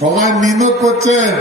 সবাই নিন্দক করছেন।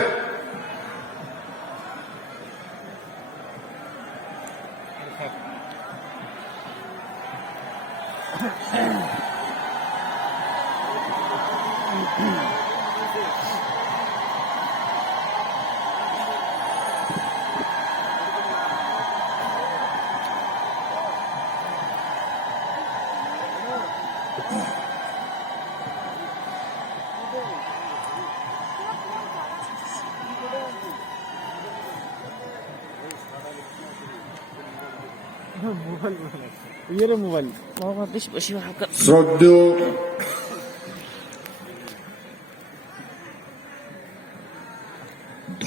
শ্রদ্ধেয়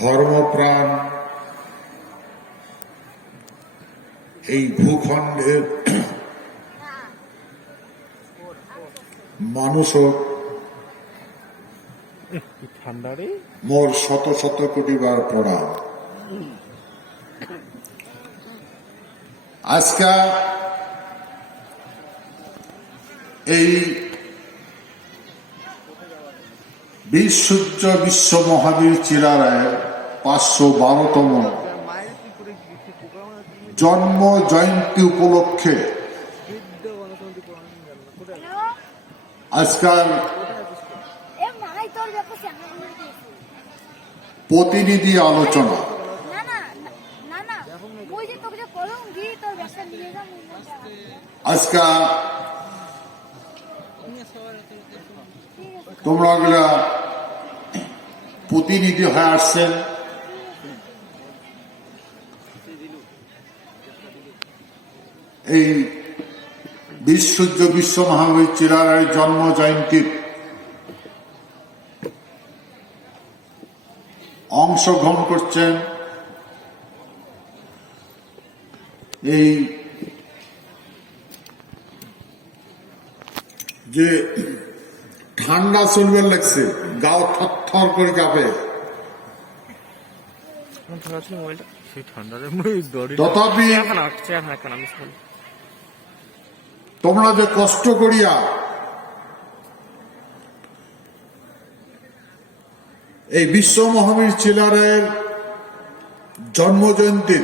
ধর্মপ্রাণ এই ভূখণ্ডের মানুষক মোর শত শত কোটিবার প্রণাম। আজকে এই বিশ্বসূর্য বিশ্ব মহাবীর চিলারায়ের 512তম জন্ম জয়ন্তী উপলক্ষে আজকাল প্রতিনিধি আলোচনা আজকে তোমরা গুলা প্রতিনিধি হয়ে আসছেন। এই বিশ্বসূর্য বিশ্ব মহাবীর চিলারায়ের জন্ম জয়ন্তীর অংশগ্রহণ করছেন। এই যে ঠান্ডা চলবে লাগছে, গাও থর করে যাবে, তথাপি তোমরা যে কষ্ট করিয়া এই বিশ্ব মহাবীর চিলারায়ের জন্ম জয়ন্তী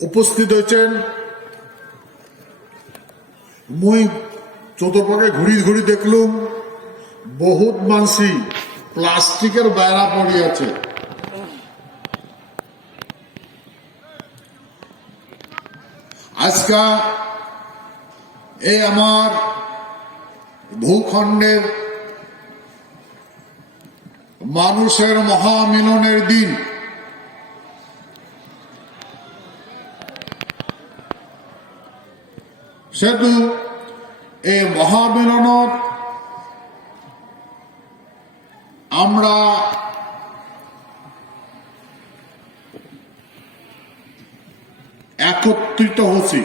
উপস্থিত হয়েছেন, মুই চতুর্পাকে ঘুরি ঘুরি দেখলুম বহুত মানসি প্লাস্টিকের বেড়া পড়িয়াছে। আজকা এই আমার ভূখণ্ডের মানুষের মহামিলনের দিন। সেতু এই মহামিলনত আমরা একত্রিত হচ্ছি।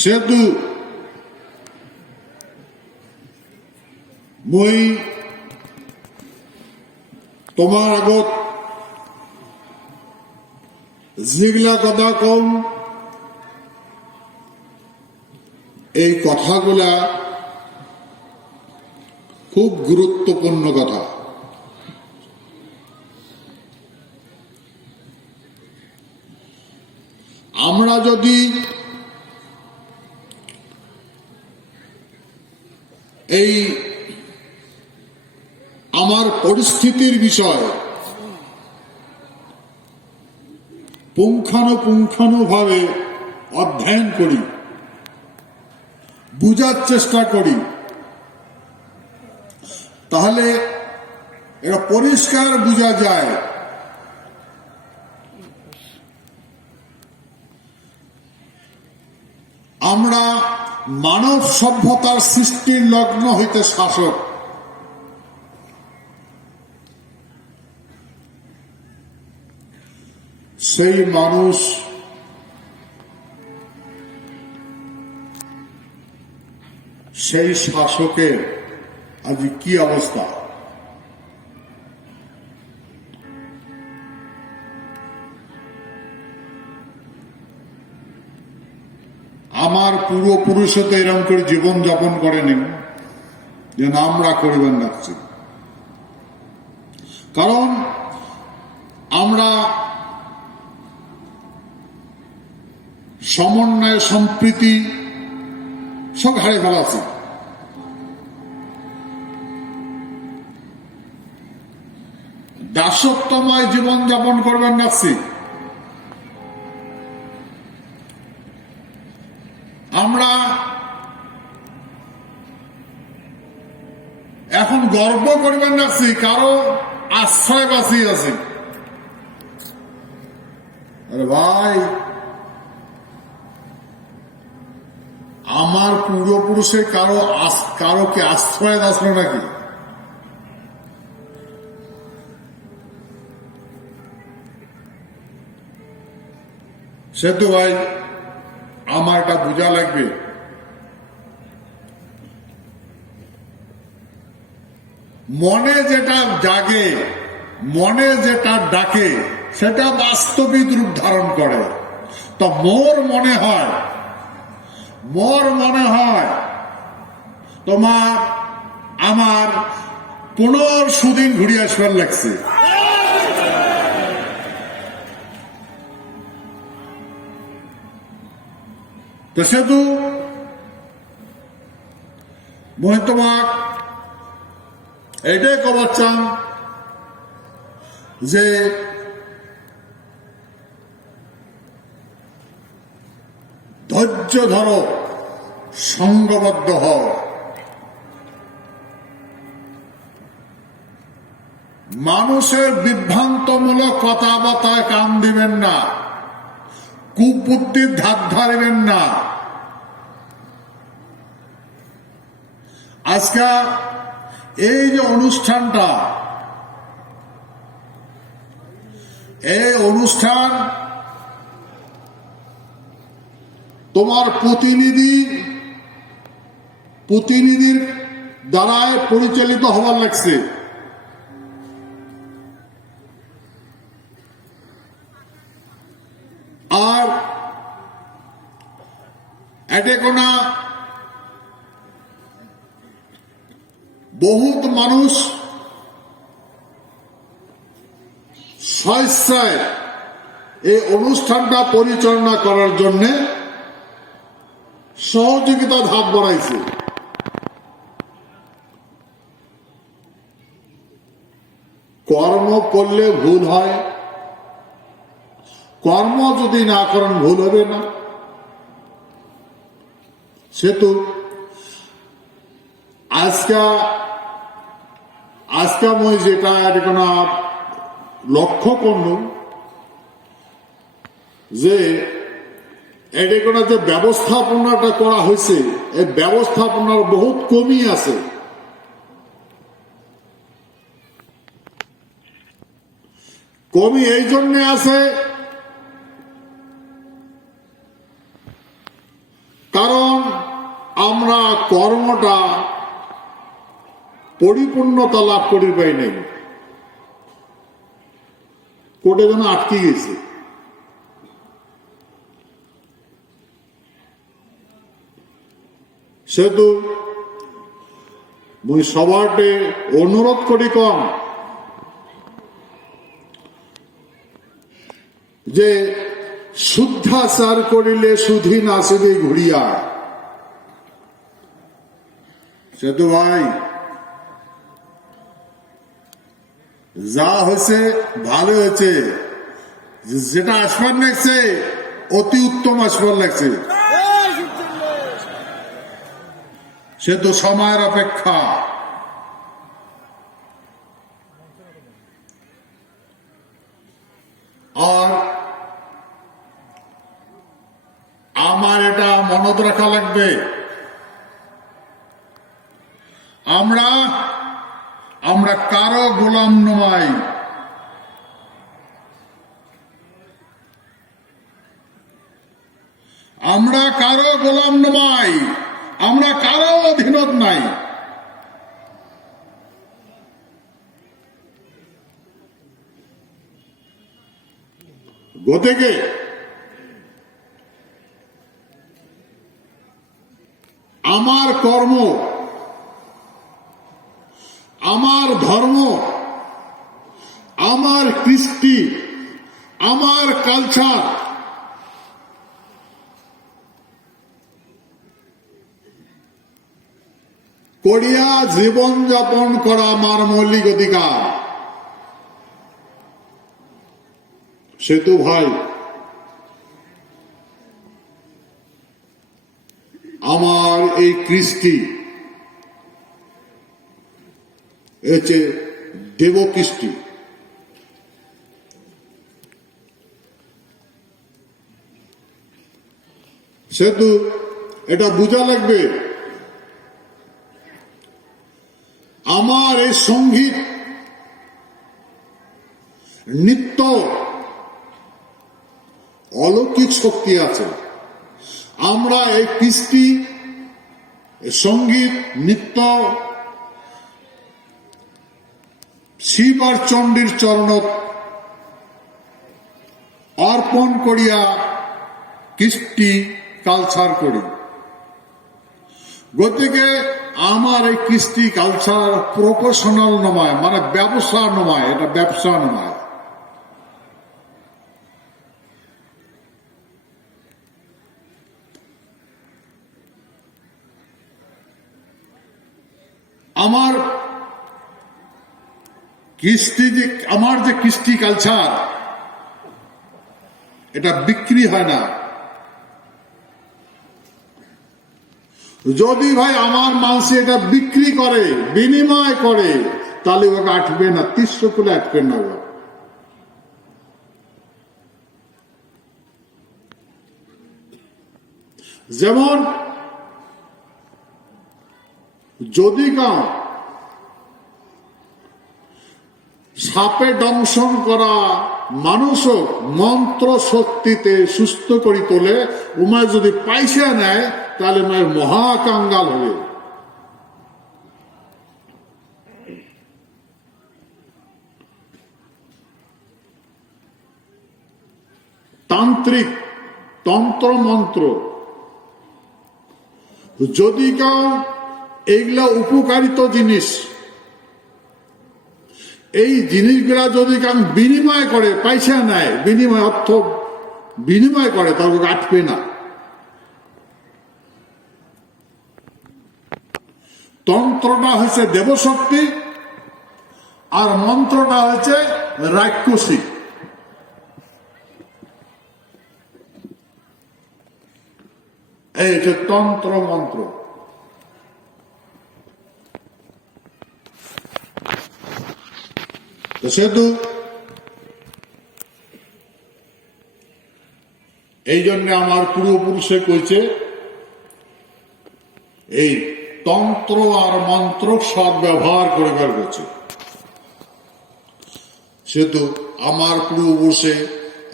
সেতু মই তোমার আগত যেগুলা কথা কম, এই কথাগুলা খুব গুরুত্বপূর্ণ কথা। আমরা যদি এই আমার পরিস্থিতির বিষয় পুঙ্খানুপুঙ্খানুভাবে অধ্যয়ন করি, বুঝার চেষ্টা করি, তাহলে এটা পরিষ্কার বোঝা যায় আমরা মানব সভ্যতার সৃষ্টির লগ্ন হইতে শাসক। সেই মানুষ সেই শাসকের আজ কি অবস্থা। আমার পূর্বপুরুষে তো এরকম করে জীবন যাপন করেনি যেন আমরা করিবেন রাখছি। কারণ আমরা সমন্বয় সম্প্রীতি সব হারিয়ে ফেলাছি। দাসত্বময় জীবন যাপন করবেন রাখছি। আমরা এখন গর্ব করবেন রাখছি কারো আশ্রয় বাঁচিয়ে আছে। আরে ভাই, আমার পূর্বপুরুষে কারো কি আশ্রয় আসলো নাকি? সেতু ভাই, আমার এটা বোঝা লাগবে। মনে যেটা জাগে, মনে যেটা ডাকে, সেটা বাস্তবিক রূপ ধারণ করে। তো মোর মনে হয় তোমার আমার সুদিন ঘুরিয়ে আসবার লাগছে। তো সেতু মই তোমাক এটাই কবার চান যে ধৈর্য ধরো, সংঘবদ্ধ হও। মানুষের বিভ্রান্তমূলক কথাবার্তায় কান দিবেন না, কুবুদ্ধির ধার ধারবেন না। আজকে এই যে অনুষ্ঠানটা, এই অনুষ্ঠান তোমার প্রতিনিধির দ্বারাই পরিচালিত হবার লাগছে। আর এটা কোনা বহুত মানুষ স্বেচ্ছায় এই অনুষ্ঠানটা পরিচালনা করার জন্য সহযোগিতার হাত বাড়াইছে। কর্ম করলে ভুল হয়, কর্ম যদি না করেন ভুল হবে না। সেতু আজকা মই যেটা লক্ষ্য করল যে এটা কোনো যে ব্যবস্থাপনাটা করা হয়েছে, এই ব্যবস্থাপনার বহুত কমই আছে। কমই এই জন্য আছে কারণ আমরা কর্মটা পরিপূর্ণতা লাভ করি পাই নাই, কোটে যেন আটকে গেছে। সেতু মুই সবারটে অনুরোধ করি কম যে শুদ্ধাচার করিলে সুধীন আসিবে ঘুরিয়া। সেতু ভাই, যা হয়েছে ভালো হয়েছে, যেটা আসবার লাগছে অতি উত্তম আসবার লাগছে। সে তো সময়ের অপেক্ষা। আর আমার এটা মনত রাখা লাগবে, আমরা কারো গোলাম নয়। আমরা কারো গোলাম নয়, আমরা কারো অধীনত নাই। গতিকে আমার কৃষ্টি, আমার কালচার, করিয়া জীবন যাপন করা আমার মৌলিক অধিকার। সেতু ভাই, আমার এই কৃষ্টি হচ্ছে দেব কৃষ্টি। সেতু এটা বোঝা লাগবে, আমার এই সঙ্গীত নৃত্য অলৌকিক শক্তি আছে। আমরা এই কৃষ্টি, সঙ্গীত, নৃত্য শিব আর চণ্ডীর চরণ অর্পণ করিয়া কৃষ্টি কালচার করি। গতিকে আমার এই কৃষ্টি কালচার প্রফেশনাল নয়, মানে ব্যবসা নয়, এটা ব্যবসা নয়। আমার কৃষ্টি, আমার যে কৃষ্টি কালচার, এটা বিক্রি হয় না। যদি ভাই আমার মানুষ এটা বিক্রি করে, বিনিময় করে, তাহলে ওকে আটবে না, 300 করে আটবে না। যেমন যদি কাউ সাপে দংশন করা মানুষও মন্ত্র শক্তিতে সুস্থ করে তোলে, উমায় যদি পয়সা নেয় তাহলে মায়ের মহাকাঙ্গাল হবে। তান্ত্রিক, তন্ত্র মন্ত্র, যদি কেউ এইগুলা উপকারিত জিনিস, এই জিনিসগুলা যদি কেউ বিনিময় করে, পয়সা নেয়, বিনিময় অর্থ বিনিময় করে, তাকে আটবে না। তন্ত্রটা হচ্ছে দেবশক্তি আর মন্ত্রটা হচ্ছে রাক্ষসী। এই হচ্ছে তন্ত্র মন্ত্র। তো সেহেতু এই জন্য আমার পূর্বপুরুষে কইছে এই তন্ত্র আর মন্ত্র সব ব্যবহার করিবার করছে। সেহেতু আমার পূর্বপুরুষে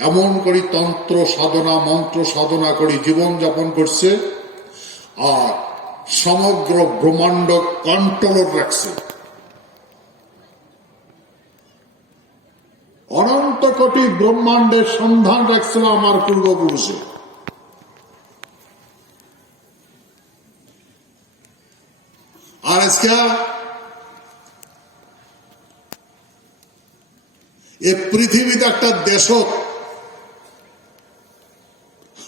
এমন করে তন্ত্র সাধনা, মন্ত্র সাধনা করে জীবন যাপন করছে আর সমগ্র ব্রহ্মাণ্ড কন্ট্রোল রাখছে। অনন্ত কোটি ব্রহ্মাণ্ডের সন্ধান রাখছিল আমার পূর্বপুরুষে। আর আজকে এই পৃথিবীতে একটা দেশ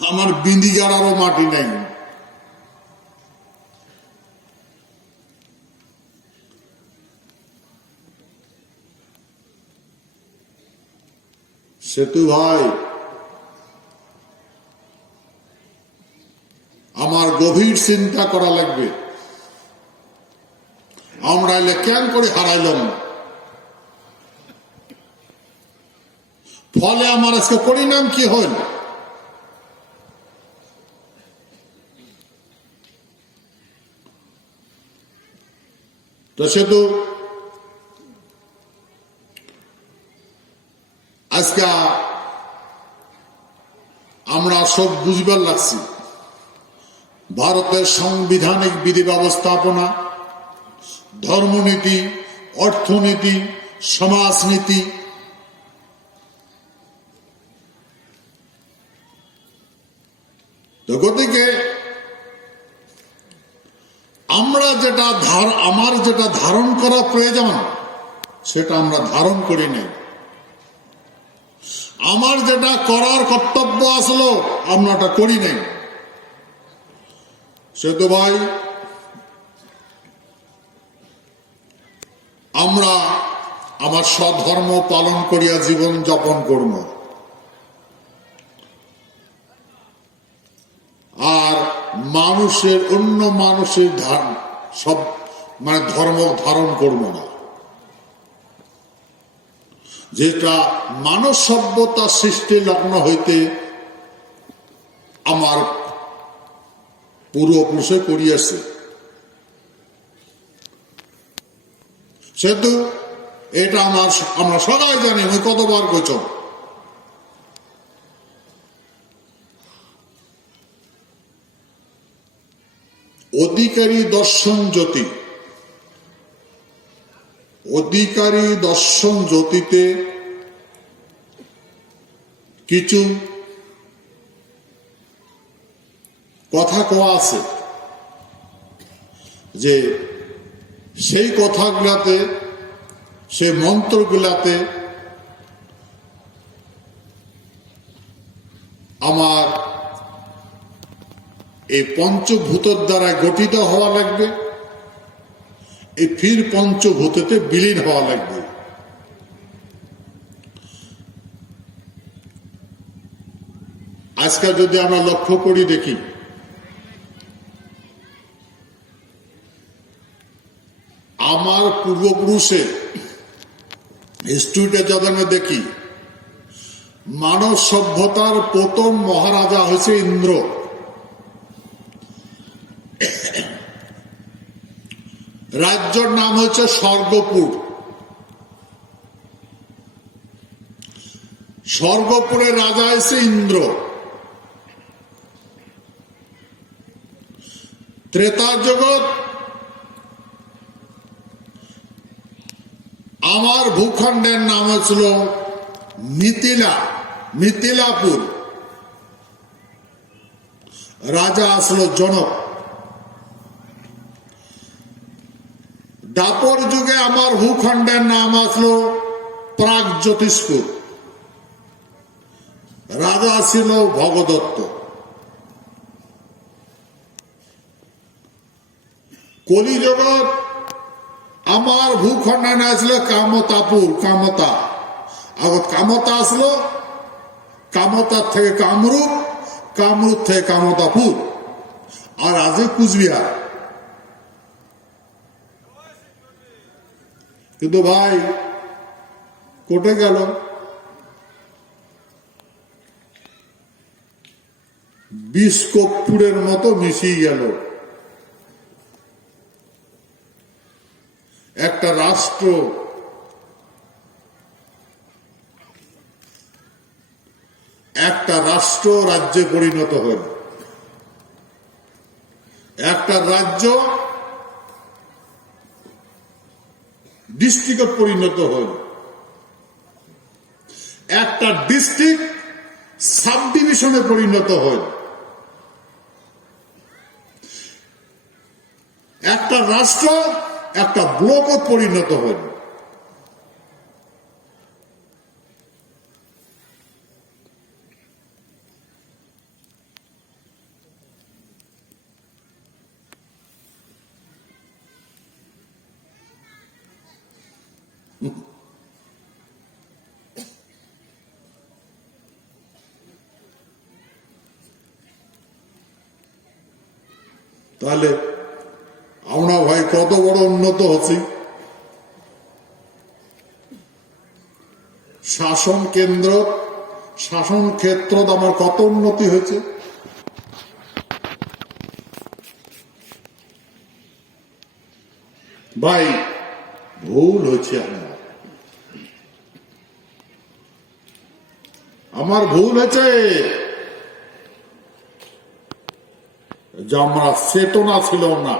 আমার বিন্দি গাড়ারও মাটি নাই। সেতু ভাই, আমার গভীর চিন্তা করা লাগবে, আমরা এলে কেন করে হারাইলাম, ফলে আমার আজকে পরিণাম কি হল। তো সেতু আজকে আমরা সব বুঝবার লাগছি ভারতের সাংবিধানিক বিধি ব্যবস্থাপনা, ধর্মনীতি, অর্থনীতি, সমাজনীতি, তো গতিকে আমরা আমার যেটা ধারণ করা প্রয়োজন সেটা আমরা ধারণ করি নাই। আমার যেটা করার কর্তব্য আসলো আমরা ওটা করি নাই। সেতু ভাই, আমরা আমার স্বধর্ম পালন করিয়া জীবন যাপন করব, আর মানুষের অন্য মানুষের সব ধর্ম ধারণ করব না। যেটা মানব সভ্যতার সৃষ্টি লগ্ন হইতে আমার পূর্বপুরুষে করিয়াছে। সেহেতু এটা আমরা সবাই জানি, আমি কতবার কইছ। অধিকারী দর্শন জ্যোতি, অধিকারী দর্শন জ্যোতিতে কিছু কথা কোয়া আছে, যে সেই কথাগুলাতে, সেই মন্ত্রগুলাতে আমার এই পঞ্চভূতর দ্বারা গঠিত হওয়া লাগবে, এই ফির পঞ্চভূতেতে বিলীন হওয়া লাগবে। আজকে যদি আমরা লক্ষ্য করি, দেখি আমার পূর্বপুরুষের হিস্ট্রিটা যদি আমরা দেখি, মানব সভ্যতার প্রথম মহারাজা হয়েছে ইন্দ্র। রাজ্যের নাম হচ্ছে স্বর্গপুর। স্বর্গপুরের রাজা হয়েছে ইন্দ্র। ত্রেতা জগৎ আমার ভূখণ্ডের নাম হচ্ছিল মিথিলাপুর। রাজা আসলো জনক। দাপর যুগে আমার ভূখণ্ডের নাম আসলো প্রাগজ্যোতিষপুর। রাজা ছিল ভগদত্ত। কলিজগৎ আমার ভূখণ্ডের নাম আসলো কামতাপুর, কামতা। আগত কামতা আসলো, কামতার থেকে কামরূপ, কামরূপ থেকে কামতাপুর, আর আজ কুচবিহার। কিন্তু ভাই কোটে গেল? বিষ কর্পূরের মতো মিশিয়ে গেল। একটা রাষ্ট্র রাজ্যে পরিণত হল। একটা রাজ্য ডিস্ট্রিক্টে পরিণত হল। একটা ডিস্ট্রিক্ট সাব ডিভিশনে পরিণত হল। একটা রাষ্ট্র একটা ব্লকে পরিণত হল। তাহলে আমরা ভাই কত বড় উন্নত হচ্ছি। শাসন কেন্দ্র, শাসন ক্ষেত্র আমার কত উন্নতি হয়েছে। ভাই ভুল হয়েছে, আমার ভুল হয়েছে যে আমরা চেতনা ছিল না।